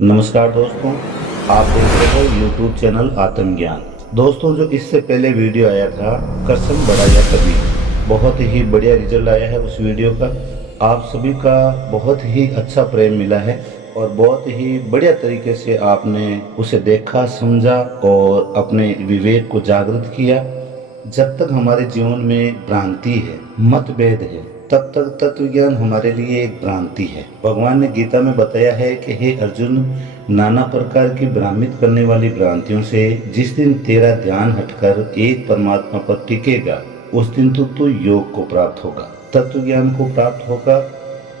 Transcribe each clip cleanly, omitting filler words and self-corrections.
नमस्कार दोस्तों, आप देख रहे हो YouTube चैनल आत्मज्ञान। दोस्तों, जो इससे पहले वीडियो आया था कसम बड़ा या कभी, बहुत ही बढ़िया रिजल्ट आया है उस वीडियो का। आप सभी का बहुत ही अच्छा प्रेम मिला है और बहुत ही बढ़िया तरीके से आपने उसे देखा, समझा और अपने विवेक को जागृत किया। जब तक हमारे जीवन में भ्रांति है, मतभेद है, तब तक तत्व ज्ञान हमारे लिए एक भ्रांति है। भगवान ने गीता में बताया है कि हे अर्जुन, नाना प्रकार की भ्रामित करने वाली भ्रांतियों से जिस दिन तेरा ध्यान हटकर एक परमात्मा पर टिकेगा, उस दिन तू योग को प्राप्त होगा, तत्व ज्ञान को प्राप्त होगा,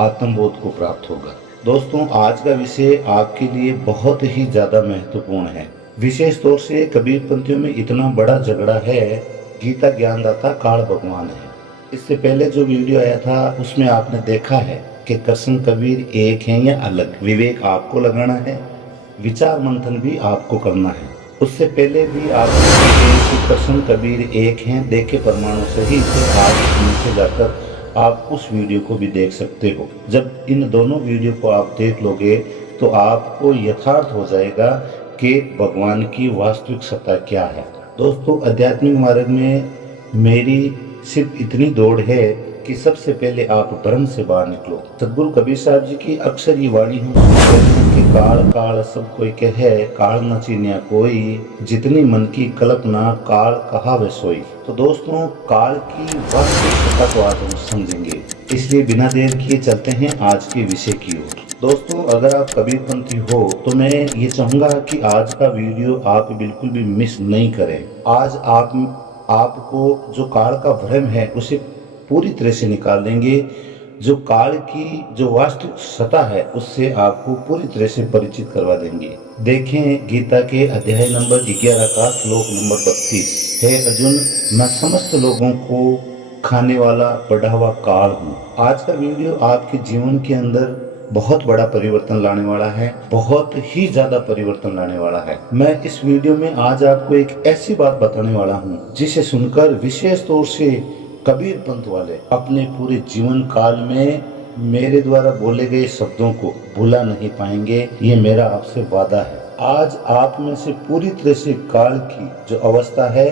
आत्मबोध को प्राप्त होगा। दोस्तों, आज का विषय आपके लिए बहुत ही ज्यादा महत्वपूर्ण है। विशेष तौर से कबीरपंथियों में इतना बड़ा झगड़ा है। गीता ज्ञानदाता काल भगवान है। इससे पहले जो वीडियो आया था उसमें आपने देखा है कि कृष्ण कबीर एक हैं या अलग। विवेक आपको लगाना है, विचार मंथन भी आपको करना है। उससे पहले भी आप कृष्ण कबीर एक हैं, देखे प्रमाणों से ही फिर आप नीचे जाकर आप उस वीडियो को भी देख सकते हो। जब इन दोनों वीडियो को आप देख लोगे तो आपको यथार्थ हो जाएगा कि भगवान की वास्तविक सत्ता क्या है। दोस्तों, आध्यात्मिक मार्ग में मेरी सिर्फ इतनी दौड़ है कि सबसे पहले आप भ्रम से बाहर निकलो। सदगुरु कबीर साहब जी की अक्सर ये वाणी कि काल काल सब कोई कहे, काल न चीन्या कोई, जितनी मन की कल्पना काल कहा वे सोई। तो दोस्तों, काल की वास्तविक सत्ता को आज हम समझेंगे, इसलिए बिना देर किए चलते हैं आज के विषय की ओर। दोस्तों, अगर आप कबीरपंथी हो तो मैं ये चाहूंगा कि आज का वीडियो आप बिल्कुल भी मिस नहीं करें। आज आपको जो काल का भ्रम है उसे पूरी तरह से निकाल देंगे। जो काल की जो वास्तविक सत्ता है उससे आपको पूरी तरह से परिचित करवा देंगे। देखें गीता के अध्याय नंबर 11 का श्लोक नंबर 32। हे अर्जुन, मैं समस्त लोगों को खाने वाला बढ़ा हुआ काल हूँ। आज का वीडियो आपके जीवन के अंदर बहुत बड़ा परिवर्तन लाने वाला है, बहुत ही ज्यादा परिवर्तन लाने वाला है। मैं इस वीडियो में आज आपको एक ऐसी बात बताने वाला हूँ जिसे सुनकर विशेष तौर से कबीर पंथ वाले अपने पूरे जीवन काल में मेरे द्वारा बोले गए शब्दों को भुला नहीं पाएंगे। ये मेरा आपसे वादा है। आज आप में से पूरी तरह से काल की जो अवस्था है,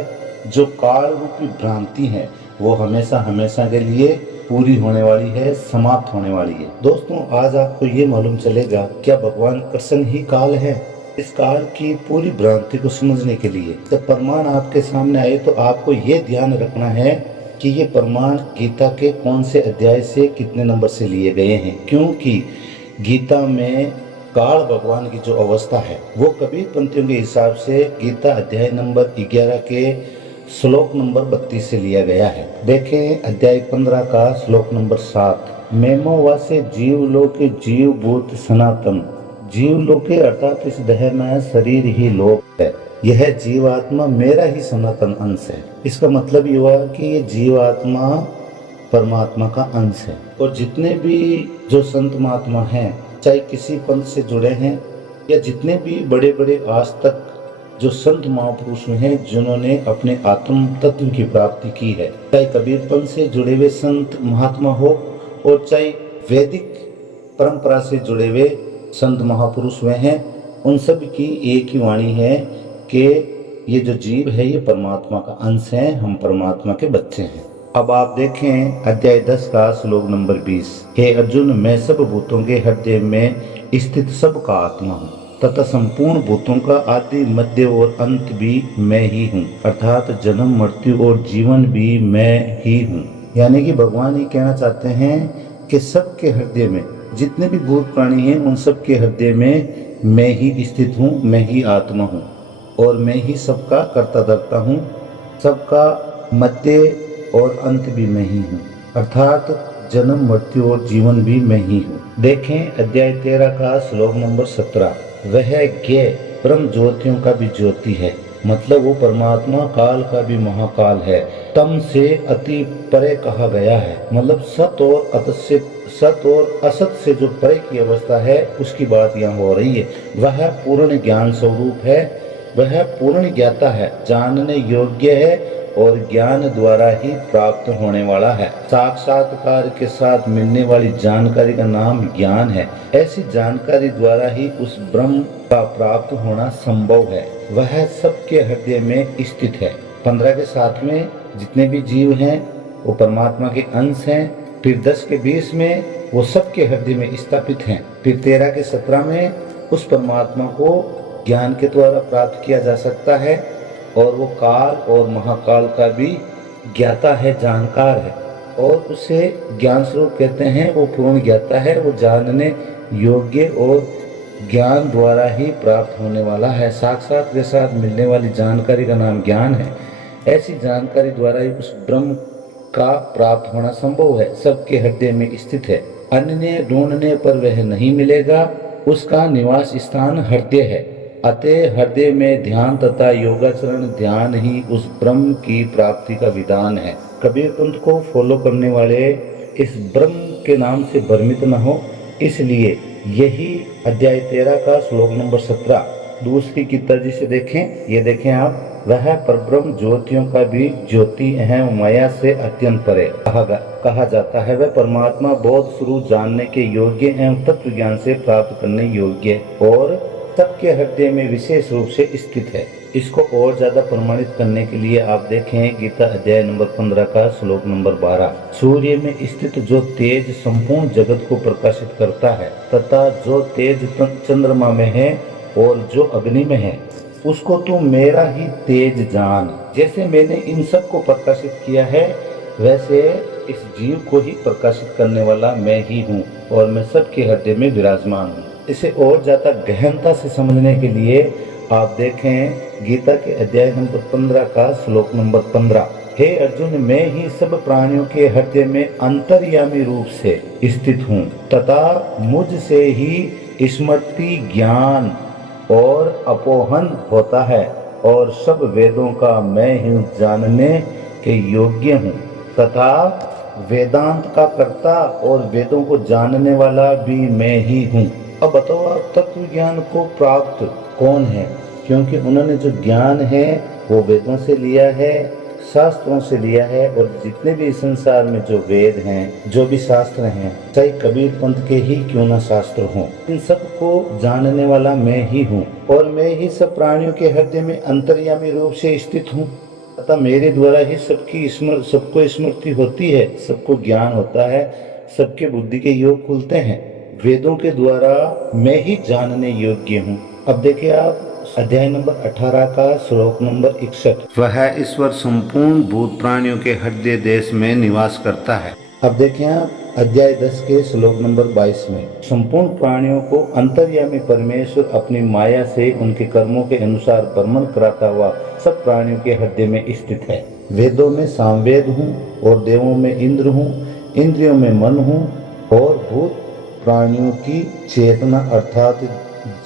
जो काल रूपी भ्रांति है, वो हमेशा हमेशा के लिए पूरी होने वाली है, समाप्त होने वाली है। दोस्तों, आज आपको ये मालूम चलेगा क्या भगवान कृष्ण ही काल है। इस काल की पूरी भ्रांति को समझने के लिए जब प्रमाण आपके सामने आए तो आपको ये ध्यान रखना है कि ये प्रमाण गीता के कौन से अध्याय से कितने नंबर से लिए गए हैं, क्योंकि गीता में काल भगवान की जो अवस्था है वो कबीरपंथियों के हिसाब से गीता अध्याय नंबर 11 के श्लोक नंबर 32 से लिया गया है। देखें अध्याय 15 का श्लोक नंबर 7। मेमो वासे जीव लोके जीव भूत सनातन। जीव लोके अर्थात इस देह में शरीर ही लोक है। यह जीवात्मा मेरा ही सनातन अंश है। इसका मतलब ये हुआ कि ये जीवात्मा परमात्मा का अंश है। और जितने भी जो संत महात्मा हैं, चाहे किसी पंथ से जुड़े हैं या जितने भी बड़े बड़े आज तक जो संत महापुरुष हैं जिन्होंने अपने आत्म तत्व की प्राप्ति की है, चाहे कबीर पंथ से जुड़े हुए संत महात्मा हो और चाहे वैदिक परंपरा से जुड़े हुए संत महापुरुष हुए हैं, उन सब की एक ही वाणी है कि ये जो जीव है ये परमात्मा का अंश है, हम परमात्मा के बच्चे हैं। अब आप देखें अध्याय 10 का श्लोक नंबर 20। हे अर्जुन, मैं सब भूतों के हृदय में स्थित सब का आत्मा हूँ तथा संपूर्ण भूतों का आदि मध्य और अंत भी मैं ही हूँ, अर्थात जन्म मृत्यु और जीवन भी मैं ही हूँ। यानी कि भगवान ये कहना चाहते हैं कि सबके हृदय में जितने भी भूत प्राणी हैं उन सब के हृदय में मैं ही स्थित हूँ, मैं ही आत्मा हूँ और मैं ही सबका कर्ता धर्ता हूँ, सबका मध्य और अंत भी मैं ही हूँ, अर्थात जन्म मृत्यु और जीवन भी मैं ही हूँ। देखें अध्याय 13 का श्लोक नंबर 17। वह ज्ञ ब्रह्म ज्योतियों का भी ज्योति है, मतलब वो परमात्मा काल का भी महाकाल है। तम से अति परे कहा गया है, मतलब सत और असत से जो परे की अवस्था है उसकी बात यहाँ हो रही है। वह पूर्ण ज्ञान स्वरूप है, वह पूर्ण ज्ञाता है, जानने योग्य है और ज्ञान द्वारा ही प्राप्त होने वाला है। साक्षात्कार के साथ मिलने वाली जानकारी का नाम ज्ञान है। ऐसी जानकारी द्वारा ही उस ब्रह्म का प्राप्त होना संभव है। वह सबके हृदय में स्थित है। 15 के 7 में जितने भी जीव हैं वो परमात्मा के अंश हैं। फिर 10 के 20 में वो सबके हृदय में स्थापित हैं। फिर 13 के 17 में उस परमात्मा को ज्ञान के द्वारा प्राप्त किया जा सकता है और वो काल और महाकाल का भी ज्ञाता है, जानकार है और उसे ज्ञान स्वरूप कहते हैं। वो पूर्ण ज्ञाता है, वो जानने योग्य और ज्ञान द्वारा ही प्राप्त होने वाला है। साक्षात के साथ मिलने वाली जानकारी का नाम ज्ञान है। ऐसी जानकारी द्वारा ही उस ब्रह्म का प्राप्त होना संभव है। सबके हृदय में स्थित है। अन्य ढूंढने पर वह नहीं मिलेगा। उसका निवास स्थान हृदय है। अतः हृदय में ध्यान तथा योगाचरण ध्यान ही उस ब्रह्म की प्राप्ति का विधान है। कबीर पंथ को फॉलो करने वाले इस ब्रह्म के नाम से भ्रमित न हो, इसलिए यही अध्याय 13 का श्लोक नंबर 17 दूसरी की तर्ज से देखें। ये देखें आप, वह परब्रह्म ज्योतियों का भी ज्योति है, माया से अत्यंत परे कहा जाता है। वह परमात्मा बोध स्वरूप जानने के योग्य एवं तत्व ज्ञान से प्राप्त करने योग्य और सबके हृदय में विशेष रूप से स्थित है। इसको और ज्यादा प्रमाणित करने के लिए आप देखें गीता अध्याय नंबर 15 का श्लोक नंबर 12। सूर्य में स्थित जो तेज संपूर्ण जगत को प्रकाशित करता है तथा जो तेज चंद्रमा में है और जो अग्नि में है, उसको तू मेरा ही तेज जान। जैसे मैंने इन सब को प्रकाशित किया है, वैसे इस जीव को ही प्रकाशित करने वाला मैं ही हूँ और मैं सबके हृदय में विराजमान हूँ। इसे और ज्यादा गहनता से समझने के लिए आप देखें गीता के अध्याय नंबर 15 का श्लोक नंबर 15। हे अर्जुन, मैं ही सब प्राणियों के हृदय में अंतर्यामी रूप से स्थित हूँ तथा मुझ से ही स्मृति, ज्ञान और अपोहन होता है और सब वेदों का मैं ही जानने के योग्य हूँ तथा वेदांत का कर्ता और वेदों को जानने वाला भी मैं ही हूँ। अब बताओ आप, तत्व ज्ञान को प्राप्त कौन है? क्योंकि उन्होंने जो ज्ञान है वो वेदों से लिया है, शास्त्रों से लिया है। और जितने भी संसार में जो वेद हैं, जो भी शास्त्र हैं, चाहे कबीर पंथ के ही क्यों ना शास्त्र हों, इन सब को जानने वाला मैं ही हूँ और मैं ही सब प्राणियों के हृदय में अंतर्यामी रूप से स्थित हूँ तथा मेरे द्वारा ही सबको स्मृति होती है, सबको ज्ञान होता है, सबके बुद्धि के योग खुलते हैं। वेदों के द्वारा मैं ही जानने योग्य हूँ। अब देखिए आप अध्याय नंबर 18 का श्लोक नंबर 61। वह ईश्वर संपूर्ण भूत प्राणियों के हृदय देश में निवास करता है। अब देखें आप अध्याय 10 के श्लोक नंबर 22 में, संपूर्ण प्राणियों को अंतर्यामी परमेश्वर अपनी माया से उनके कर्मों के अनुसार भ्रमण कराता हुआ सब प्राणियों के हृदय में स्थित है। वेदों में सामवेद हूँ और देवों में इंद्र हूँ, इंद्रियों में मन हूँ और भूत प्राणियों की चेतना अर्थात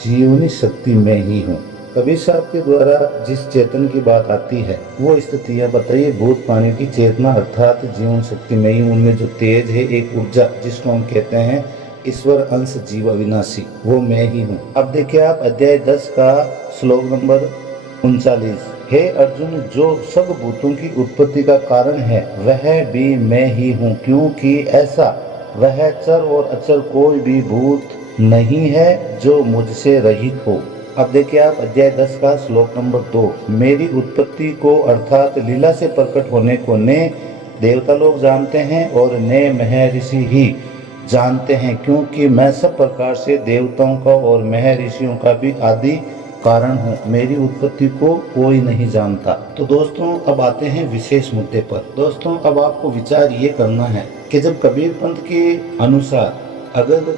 जीवनी शक्ति में ही हूँ। कबीर साहब के द्वारा जिस चेतन की बात आती है वो स्थितियाँ बताइए। भूत प्राणियों की चेतना अर्थात जीवन शक्ति में ही, उनमें जो तेज है, एक ऊर्जा जिसको हम कहते हैं ईश्वर अंश जीव अविनाशी, वो मैं ही हूँ। अब देखिए आप अध्याय 10 का श्लोक नंबर 39। हे अर्जुन, जो सब भूतों की उत्पत्ति का कारण है वह भी मैं ही हूँ, क्योंकि ऐसा वह चर और अचर कोई भी भूत नहीं है जो मुझसे रहित हो। अब देखिए आप अध्याय 10 का श्लोक नंबर 2। मेरी उत्पत्ति को अर्थात लीला से प्रकट होने को ने देवता लोग जानते हैं और ने महर्षि ही जानते हैं, क्योंकि मैं सब प्रकार से देवताओं का और महर्षियों का भी आदि कारण हूँ। मेरी उत्पत्ति को कोई नहीं जानता। तो दोस्तों अब आते हैं विशेष मुद्दे पर। दोस्तों अब आपको विचार ये करना है कि जब कबीर पंथ के अनुसार अगर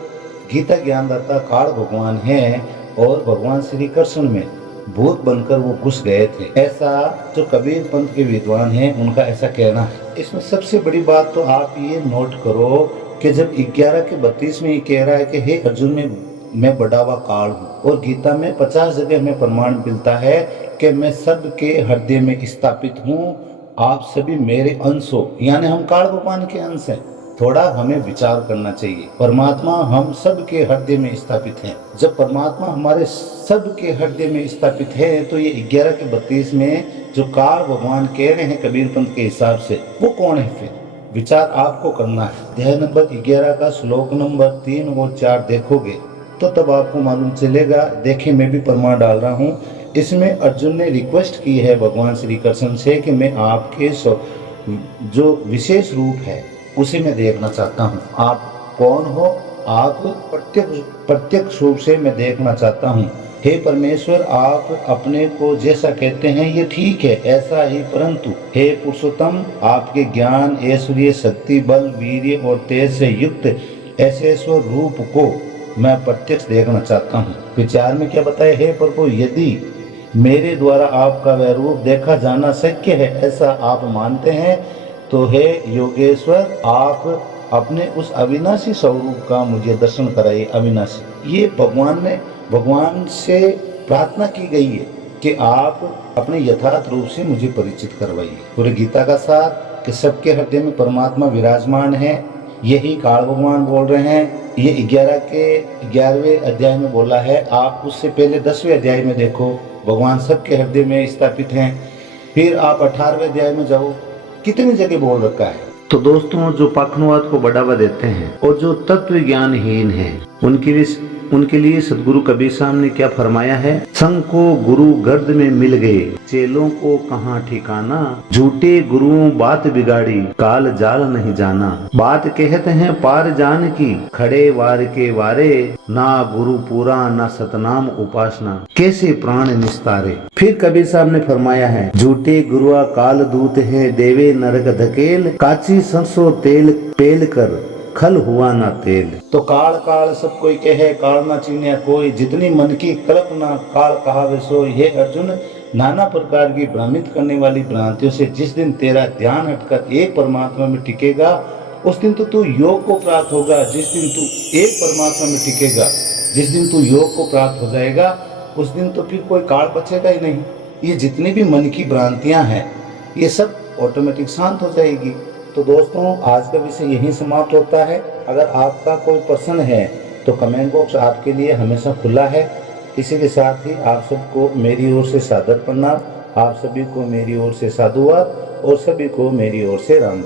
गीता ज्ञानदाता काल भगवान है और भगवान श्री कृष्ण में भूत बनकर वो घुस गए थे, ऐसा जो कबीर पंथ के विद्वान हैं उनका ऐसा कहना है। इसमें सबसे बड़ी बात तो आप ये नोट करो कि जब 11 के 32 में ये कह रहा है कि हे अर्जुन मैं बड़ा हुआ काल हूँ, और गीता में 50 जगह में प्रमाण मिलता है कि मैं सबके हृदय में स्थापित हूँ, आप सभी मेरे अंश हो, यानी हम काल भगवान के अंश हैं। थोड़ा हमें विचार करना चाहिए। परमात्मा हम सब के हृदय में स्थापित है। जब परमात्मा हमारे सब के हृदय में स्थापित है तो ये 11 के 32 में जो काल भगवान कह रहे हैं कबीर पंथ के हिसाब से, वो कौन है? फिर विचार आपको करना है। अध्याय नंबर 11 का श्लोक नंबर 3 और 4 देखोगे तो तब आपको मालूम चलेगा। देखिए, मैं भी प्रमाण डाल रहा हूँ। इसमें अर्जुन ने रिक्वेस्ट की है भगवान श्री कृष्ण से कि मैं आपके जो विशेष रूप है उसे मैं देखना चाहता हूँ। आप कौन हो? आप प्रत्यक्ष रूप से मैं देखना चाहता हूँ। हे परमेश्वर, आप अपने को जैसा कहते हैं ये ठीक है, ऐसा ही, परंतु हे पुरुषोत्तम, आपके ज्ञान, ऐश्वर्य, शक्ति, बल, वीर्य और तेज से युक्त ऐसे रूप को मैं प्रत्यक्ष देखना चाहता हूँ। विचार में क्या बताया? हे प्रभु, यदि मेरे द्वारा आपका वह रूप देखा जाना शक्य है, ऐसा आप मानते हैं, तो हे योगेश्वर, आप अपने उस अविनाशी स्वरूप का मुझे दर्शन कराइए। अविनाशी, ये भगवान से प्रार्थना की गई है कि आप अपने यथार्थ रूप से मुझे परिचित करवाइए। पूरे गीता का सार कि सबके हृदय में परमात्मा विराजमान है, यही काल भगवान बोल रहे हैं। ये 11 के 11वें अध्याय में बोला है। आप उससे पहले 10वें अध्याय में देखो, भगवान सबके हृदय में स्थापित हैं। फिर आप 18वें अध्याय में जाओ, कितनी जगह बोल रखा है। तो दोस्तों, जो पाखंडवाद को बढ़ावा देते हैं और जो तत्व ज्ञानहीन हैं, उनके लिए सदगुरु कबीर साहब ने क्या फरमाया है? संग को गुरु गर्द में मिल गए, चेलों को कहाँ ठिकाना, झूठे गुरुओं बात बिगाड़ी, काल जाल नहीं जाना। बात कहते हैं पार जान की, खड़े वार के वारे, ना गुरु पूरा ना सतनाम उपासना, कैसे प्राण निस्तारे। फिर कबीर साहब ने फरमाया है, झूठे गुरुआ काल दूत है, देवे नरक धकेल, काची सरसों तेल पेल कर, खल हुआ ना तेल। तो काल काल सब कोई कहे, काल ना चीन्या कोई, जितनी मन की कल्पना काल कहावे सोई। हे अर्जुन, नाना प्रकार की भ्रमित करने वाली भ्रांतियों से जिस दिन तेरा ध्यान हटकर एक परमात्मा में टिकेगा, उस दिन तो तू योग को प्राप्त होगा। जिस दिन तू एक परमात्मा में टिकेगा, जिस दिन तू योग को प्राप्त हो जाएगा, उस दिन तो फिर कोई काल बचेगा ही नहीं। ये जितनी भी मन की भ्रांतियां हैं, ये सब ऑटोमेटिक शांत हो जाएगी। तो दोस्तों, आज का विषय यहीं समाप्त होता है। अगर आपका कोई प्रश्न है तो कमेंट बॉक्स आपके लिए हमेशा खुला है। इसी के साथ ही आप सबको मेरी ओर से सादर प्रणाम, आप सभी को मेरी ओर से साधुवाद और सभी को मेरी ओर से राम।